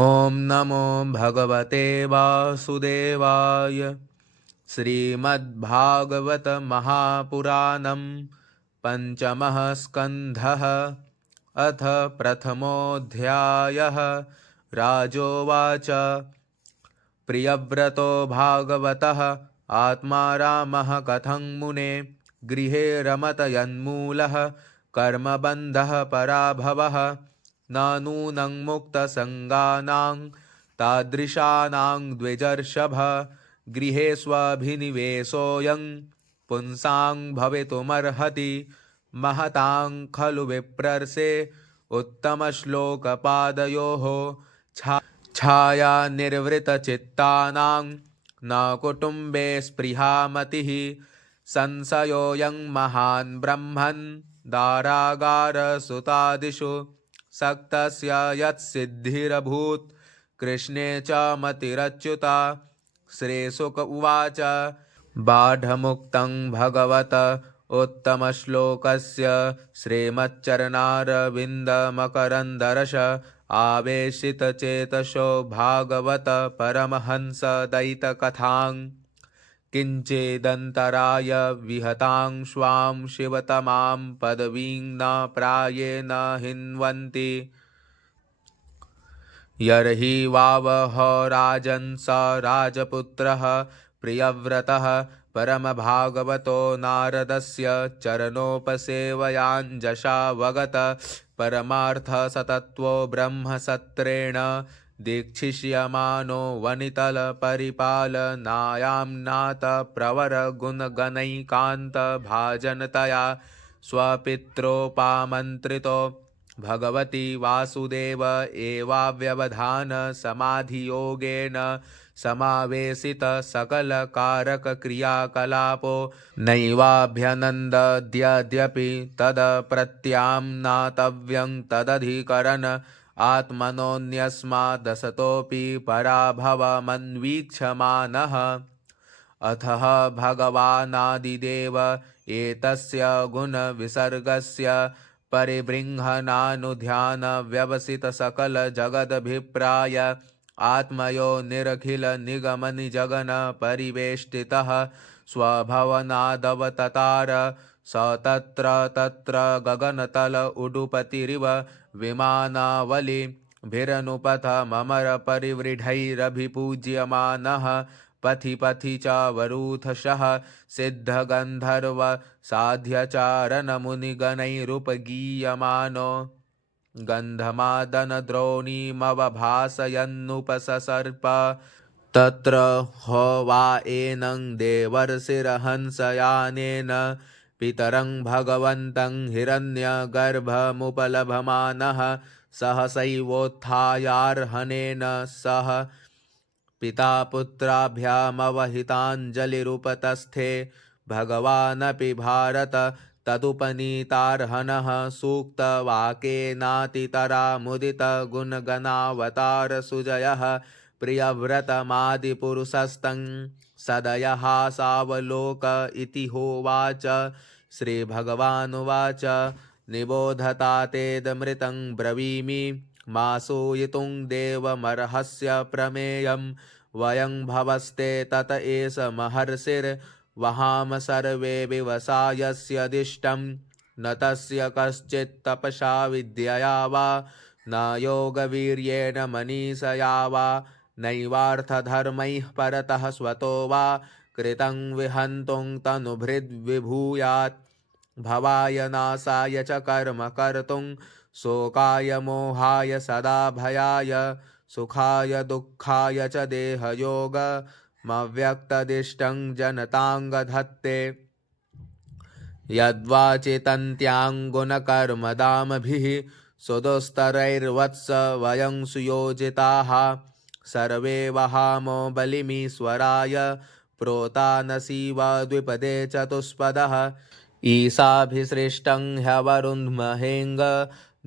ॐ नमो भगवते वासुदेवाय। श्रीमद्भागवत महापुराणं पञ्चमः स्कन्धः। अथ प्रथमोऽध्यायः। राजोवाच। प्रियव्रतो भागवतः आत्मा रामः कथं मुने गृहे रमत यन्मूलः कर्मबन्धः पराभवः न नूनं मुक्तसङ्गानां तादृशानां द्विजर्षभ गृहे स्वभिनिवेशोऽयं पुंसां भवितुमर्हति महतां खलु विप्रर्षे उत्तमश्लोकपादयोः छाया निर्वृतचित्तानां न कुटुम्बे स्पृहा मतिः संशयोऽयं महान् ब्रह्मन् दारागारसुतादिषु सक्तस्य यत्सिद्धिरभूत् कृष्णे च मतिरच्युता। श्रीशुक उवाच। बाढमुक्तं भगवत उत्तमश्लोकस्य श्रीमच्चरणारविन्दमकरन्दर्श आवेशितचेतसो भागवत परमहंसदयितकथां किञ्चिदन्तराय विहतां स्वां शिवतमां पदवीं न प्रायेण हिन्वन्ति यर्हि वावहो राजन् स राजपुत्रः प्रियव्रतः परमभागवतो नारदस्य चरणोपसेवयाञ्जशावगत परमार्थसतत्वो ब्रह्मसत्रेण दीक्षिष्यमानो वनितलपरिपालनायां नाथप्रवरगुणगणैकान्तभाजनतया स्वपित्रोपामन्त्रितो भगवती वासुदेव एवाव्यवधान समाधियोगेन समावेशित सकलकारकक्रियाकलापो नैवाभ्यनन्दद्यद्यपि तदप्रत्याम्नातव्यं तदधिकरन् आत्मनोऽन्यस्मादसतोऽपि पराभवमन्वीक्षमाणः अथः भगवानादिदेव एतस्य गुणविसर्गस्य परिबृंहणानुध्यानव्यवसितसकलजगदभिप्राय आत्मयो निरखिलनिगमनिजगन परिवेष्टितः स्वभवनादवततार स तत्र तत्र गगनतल उडुपतिरिव विमानावलिभिरनुपथममरपरिवृढैरभिपूज्यमानः पथि पथि च वरूथशः सिद्धगन्धर्व साध्यचारणमुनिगणैरुपगीयमानो गन्धमादनद्रोणीमवभासयन्नुपससर्प तत्र हो वा एनं देवर्षिरहंसयानेन पितरं भगवन्तं हिरण्यगर्भमुपलभमानः सहसैवोत्थायार्हणेन सह पिता पुत्राभ्यामवहिताञ्जलिरुपतस्थे भगवानपि भारत तदुपनीतार्हणः सूक्तवाकेनातितरामुदितगुणगणावतारसुजयः प्रियव्रतमादिपुरुषस्तं सदयः सावलोक इति होवाच। श्रीभगवानुवाच। निबोधता तेदमृतं ब्रवीमि मा सूयितुं देवमर्हस्य प्रमेयं वयं भवस्ते तत एष महर्षिर्वहाम सर्वे विवसायस्यदिष्टं न तस्य कश्चित् तपसा विद्यया वा न योगवीर्येण मनीषया वा नैवार्थधर्मैः परतः स्वतो वा कृतं विहन्तुं तनुभृद्विभूयात् भवाय नाशाय च कर्म कर्तुं शोकाय मोहाय सदा भयाय सुखाय दुःखाय च देहयोगमव्यक्तदिष्टं जनताङ्गधत्ते यद्वाचितन्त्याङ्गुनकर्मदामभिः सुदुस्तरैर्वत्स वयं सुयोजिताः सर्वे वहामो बलिमीश्वराय प्रोता न शिवा द्विपदे चतुष्पदः ईशाभिसृष्टं ह्यवरुन्महेङ्ग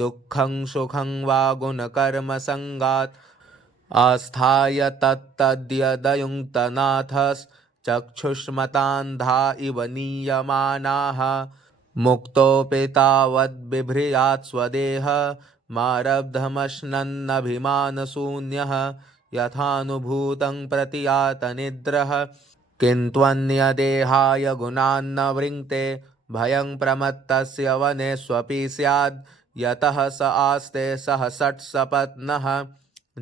दुःखं सुखं वा गुणकर्मसङ्गात् आस्थाय तत्तद्यदयुङ्क्तनाथश्चक्षुष्मतान्धा इव नीयमानाः मुक्तोऽपि तावद्बिभ्रयात् स्वदेह मारब्धमश्नन्नभिमानशून्यः यथानुभूतं प्रतियातनिद्रः किन्त्वन्यदेहाय गुणान्न वृङ्क्ते भयं प्रमत्तस्य वनेष्वपि स्याद् यतः स आस्ते सह षट्सपत्नः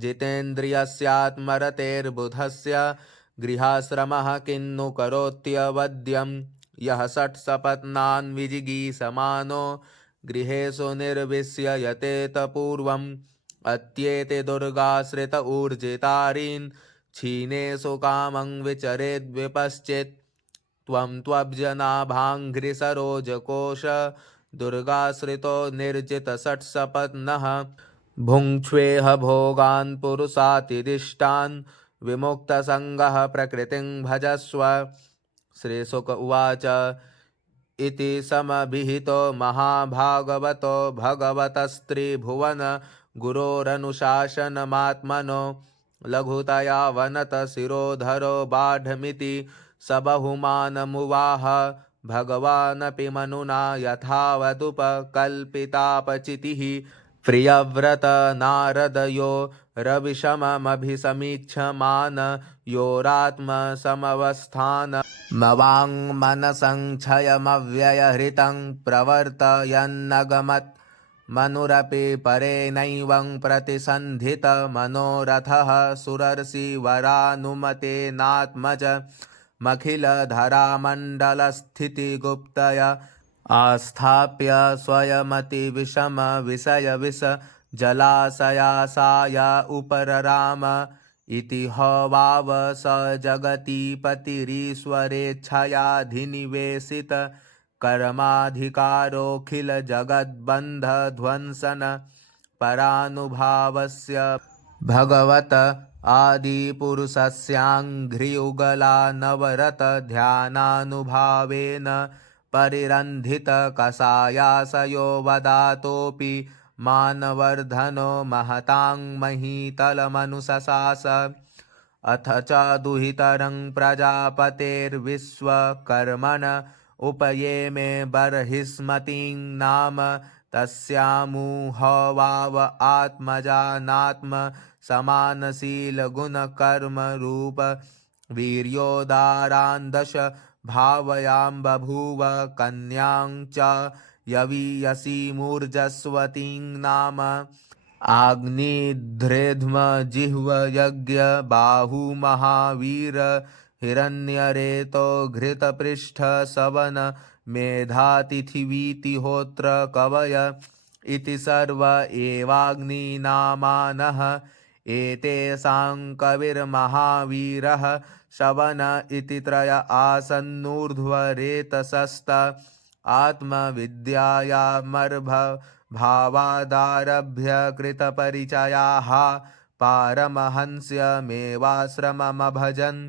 जितेन्द्रियस्यात्मरतेर्बुधस्य गृहाश्रमः किन्नु करोत्यवद्यं यः षट्सपत्नान् विजिगीषमानो गृहेषु निर्विश्य यतेत पूर्वम् अत्येते दुर्गाश्रित ऊर्जितारीन् क्षीणेषु कामं विचरेद्विपश्चित् त्वं त्वब्जनाभाङ्घ्रिसरोजकोश दुर्गाश्रितो निर्जितषट्सपत्नः भुङ्क्ष्वेह भोगान् पुरुषातिदिष्टान् विमुक्तसङ्गः प्रकृतिं भजस्व। श्रीशुक उवाच इति समभिहितो महाभागवतो भगवतस्त्रिभुवन गुरोरनुशासनमात्मनो लघुतया वनत शिरोधरो बाढमिति स बहुमानमुवाह भगवानपि मनुना यथावदुपकल्पितापचितिः प्रियव्रत नारदयो रविशममभिसमीक्षमान योरात्मसमवस्थान मवाङ्मनसङ्क्षयमव्ययहृतं प्रवर्तयन्नगमत् मनुरपि परेणैवं प्रतिसन्धित मनोरथः सुरर्षिवरानुमतेनात्मज मखिलधरामण्डलस्थितिगुप्तया आस्थाप्य स्वयमतिविषमविषयविष जलाशयासाय उपरराम इति हवाव स जगतीपतिरीश्वरेच्छयाधिनिवेशित कर्माधिकारोऽखिलजगद्बन्धध्वंसन परानुभावस्य भगवत आदिपुरुषस्याङ्घ्रियुगलानवरत ध्यानानुभावेन परिरन्धित कषायाशयो वदातोऽपि मानवर्धनो महतां महीतलमनुशशास अथ च दुहितरं प्रजापतेर्विश्वकर्मण उपयेमे बर्हिस्मतीं नाम तस्यामुहवाव आत्मजानात्म समानशीलगुणकर्मरूप वीर्योदारान् दश भावयां बभूव कन्यां च यवीयसीमूर्जस्वतीं नाम आग्निध्रेध्मजिह्वयज्ञबाहुमहावीर हिरण्यरेतो घृतपृष्ठसवन मेधातिथिवीतिहोत्र कवय इति सर्व एवाग्निनामानः एतेषां कविर्महावीरः शवन इति त्रय आसन्नूर्ध्वरेतसस्त आत्मविद्यायामर्भभावादारभ्य कृतपरिचयाः पारमहंस्यमेवाश्रममभजन्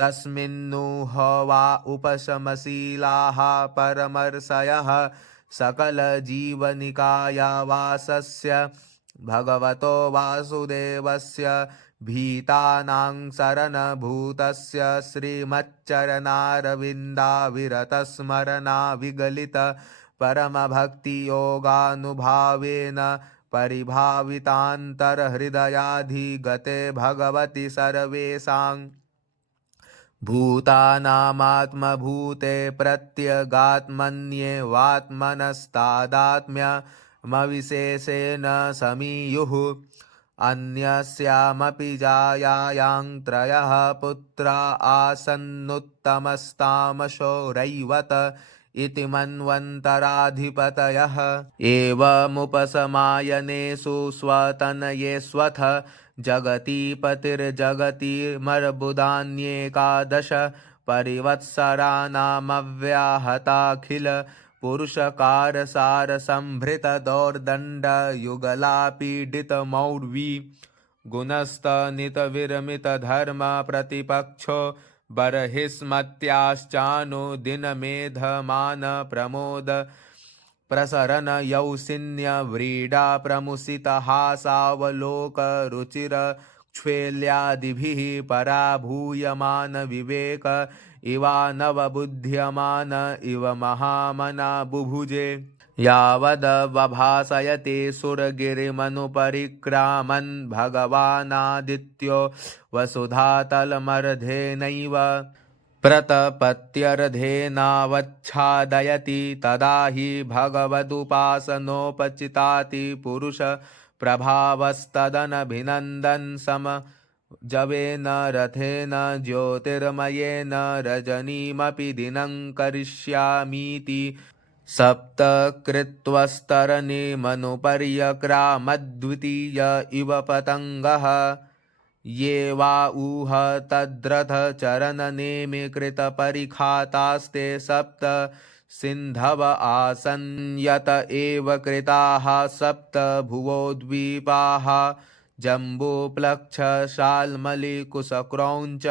तस्मिन्नु हवा उपशमशीलाः परमर्षयः सकलजीवनिकायावासस्य भगवतो वासुदेवस्य भीतानां शरणभूतस्य श्रीमच्चरणारविन्दाविरतस्मरणाविगलित परमभक्तियोगानुभावेन परिभावितान्तर्हृदयाधिगते भगवति सर्वेषां भूतानामात्मभूते प्रत्यगात्मन्येवात्मनस्तादात्म्यमविशेषेण समीयुः अन्यस्यामपि जायायां त्रयः पुत्रा आसन्नुत्तमस्तामशो रैवत इति मन्वन्तराधिपतयः एवमुपसमायनेषु स्वतनयेष्वथ जगतीपतिर्जगतीमर्बुदान्येकादश परिवत्सराणामव्याहताखिल पुरुषकारसारसंभृतदौर्दण्डयुगलापीडितमौर्वी गुणस्तनितविरमितधर्मप्रतिपक्षो बर्हिस्मत्याश्चानुदिनमेधमान प्रमोद प्रसरन यौसिन्यव्रीडा प्रमुसितहासावलोकरुचिरक्ष्वेल्यादिभिः पराभूयमान विवेक इवानवबुध्यमान इव महामना बुभुजे यावदवभासयते सुरगिरिमनुपरिक्रामन् भगवानादित्यो वसुधातलमर्धेनैव प्रतपत्यर्धेनावच्छादयति तदा हि भगवदुपासनोपचिताति पुरुष प्रभावस्तदनभिनन्दन् सम जवेन रथेन ज्योतिर्मयेन रजनीमपि दिनं करिष्यामीति सप्तकृत्वस्तरनिमनुपर्यक्रामद्वितीय इव पतङ्गः ये वा ऊह तद्रथचरणनेमिकृतपरिखातास्ते सप्त सिन्धव आसन् यत एव कृताः सप्त भुवोद्वीपाः जम्बूप्लक्षशाल्मलीकुशक्रौञ्च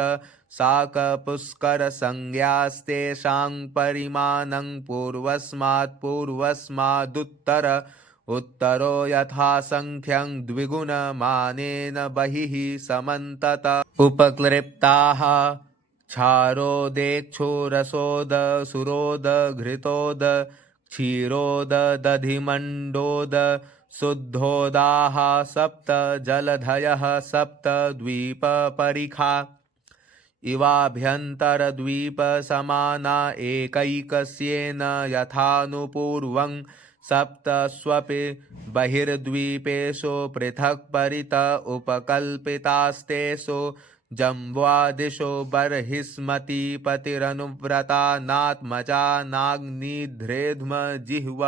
शाकपुष्करसंज्ञास्तेषां परिमाणं पूर्वस्मादुत्तर उत्तरो यथासङ्ख्यं द्विगुणमानेन बहिः समन्तत उपक्लिप्ताः क्षारोदेक्षुरसोद सुरोद घृतोद क्षीरोद दधिमण्डोद शुद्धोदाः सप्त जलधयः सप्त द्वीपपरिखा इवाभ्यन्तरद्वीपसमाना एकैकस्येन यथानुपूर्वं सप्तस्वपि बहिर्द्वीपेषु पृथक् परित उपकल्पितास्तेषु जम्ब्वादिषु बर्हिस्मतीपतिरनुव्रता नात्मजा नाग्निध्रेध्मजिह्व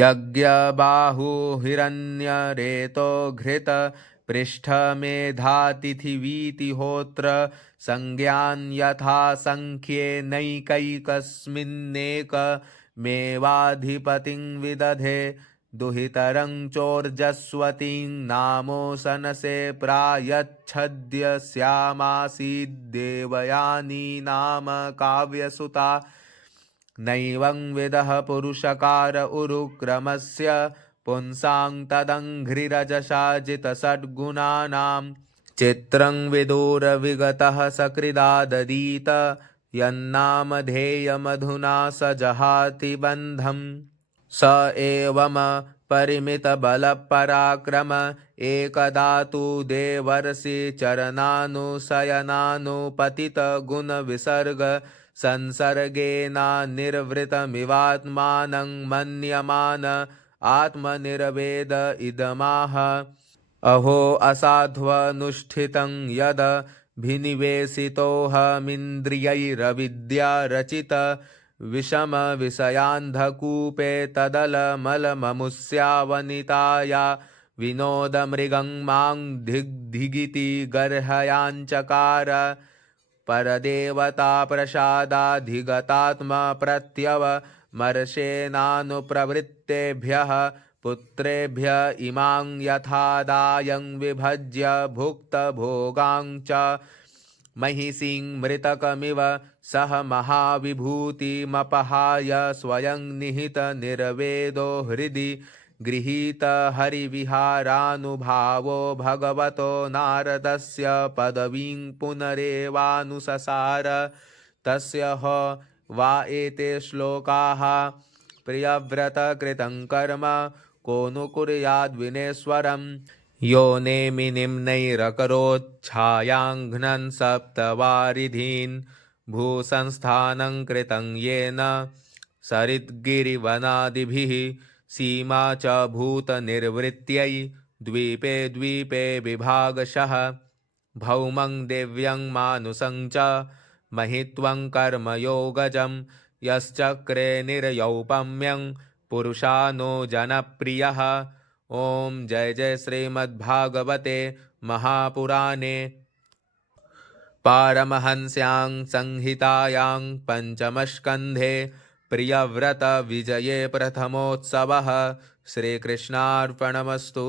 यज्ञबाहुहिरण्यरेतो घृत पृष्ठमेधातिथिवीतिहोत्र संज्ञान यथासङ्ख्येनैकैकस्मिन्नेकमेवाधिपतिं विदधे दुहितरं चोर्जस्वतीं नामोऽसनसे प्रायच्छद्यस्यामासीद्देवयानी नाम काव्यसुता नैवं विदः पुरुषकार उरुक्रमस्य पुंसां तदङ्घ्रिरजसा जितषड्गुणानां चित्रं विदुरविगतः सकृदाददीत यन्नामधेयमधुना स जहाति बन्धम् स एवं परिमितबलपराक्रम एकदा तु देवर्षि चरणानुशयनानुपतितगुणविसर्ग संसर्गेनानिर्वृतमिवात्मानं मन्यमान आत्मनिर्वेद इदमाह अहो असाध्वनुष्ठितं यद भिनिवेशितोऽहमिन्द्रियैरविद्यारचित विषम विषयान्धकूपे तदलमलममुष्यावनिताया विनोदमृगं मां धिगिति गर्हयाञ्चकार परदेवता प्रसादाधिगतात्मा प्रत्यवमर्शेनानुप्रवृत्तेभ्यः पुत्रेभ्य इमां यथादायं विभज्य भुक्तभोगां च महिषीं मृतकमिव सह महाविभूतिमपहाय स्वयं निहितनिर्वेदो हृदि गृहीत हरिविहारानुभावो भगवतो नारदस्य पदवीं पुनरेवानुससार तस्य ह वा एते श्लोकाः प्रियव्रतकृतं कर्म को नु कुर्याद्विनेश्वरं यो नेमिनिम्नैरकरोच्छायाङ्घ्नन् सप्तवारिधीन् भूसंस्थानं कृतं येन सरिद्गिरिवनादिभिः सीमा च भूतनिर्वृत्त्यै द्वीपे द्वीपे विभागशः भौमं दिव्यं मानुषं च महित्वं कर्मयोगजं यश्चक्रे निर्यौपम्यं पुरुषानो जनप्रियः। ओम जय जय श्रीमद्भागवते महापुराणे पारमहंस्यां संहितायां पंचमस्कन्धे प्रियव्रत विजये प्रथमोत्सवः। श्रीकृष्णार्पणमस्तु।